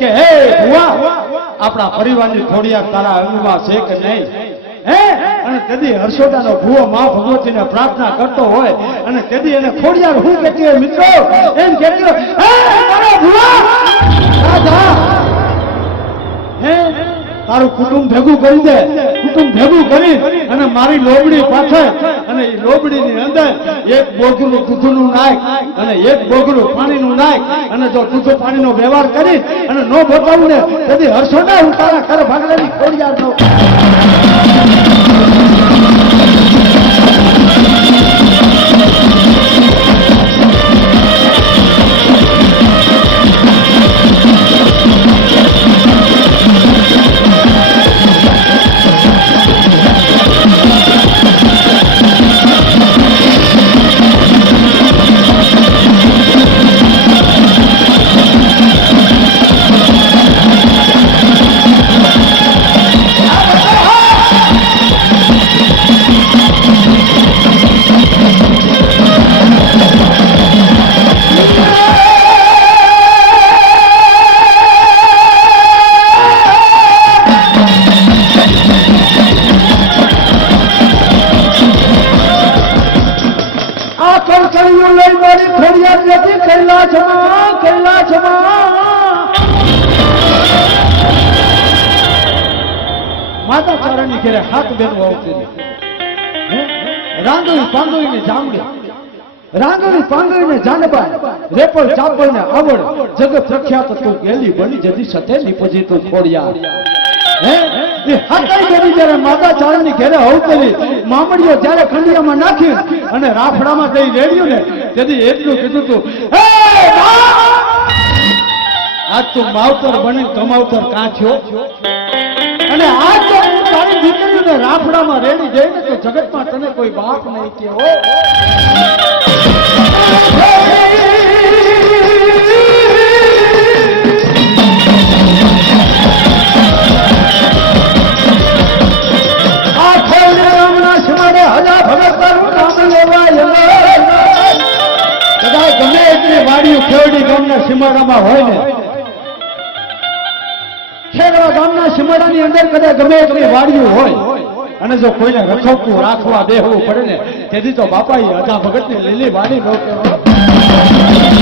કે હે ભુવા આપણા પરિવારની ખોડિયાર તારા અંગમાં છે કે નહીં હે અને તેથી હર્ષોદાનો ભુવો માં ભગવતીને પ્રાર્થના કરતો હોય અને તેથી એને ખોડિયાર હું કહેતી હોય મિત્રો એમ કહેતી હોય હે મારા ભુવા રાજા હે તારું કુટુંબ ભેગું કરી દે કુટુંબ ભેગું કરી અને મારી લોબડી પાછળ અને એ લોબડીની અંદર એક બોગલું દૂધનું નાખ અને એક બોગલું પાણીનું નાખ અને જો દૂધ પાણીનો વ્યવહાર કરી અને નો બતાવું ને તેથી હર્ષોદા હું તારા ઘર ભાગલેલી ખોડિયાર નો માતા ચારણની ઘેરે હાથ બેનવા આવતી રાંગોળી પાંગોળી ને જામડી રાંગોળી પાંગોળી ને જાનબા રેપલ ચાપલ ને આવડ જગત પ્રખ્યાત તું ગેલી બની જતી સતે નીપજી તું ખોડિયાર હે એ હાથાઈ બેની જ્યારે માતા ચારણની ઘેરે આવતેલી મામડીઓ જ્યારે ખંડિયામાં નાખી અને રાફડામાં જઈ રેડ્યું ને તેથી એટલું કીધું તું હે આજ તું માવતર બની કમાવતર કાં થયો અને આજ તો તારી દીકરીને રાફડામાં રેડી જઈને તો જગતમાં તને કોઈ બાપ નહીં કે હો આ ખોલે રામના શિવાડે હજા ભગત તારું નામ લેવાય કદાચ ગમે એટલી વાડીઓ ખેવડી ગામના સીમાડામાં હોય ને ખેડવા ગામના સીમાડાની અંદર કદાચ ગમે એટલી વાડીઓ હોય અને જો કોઈને રખોપું રાખવા બેહવું પડે ને તેથી તો બાપા હજા ભગતની લીલી વાડી નો કહેવાય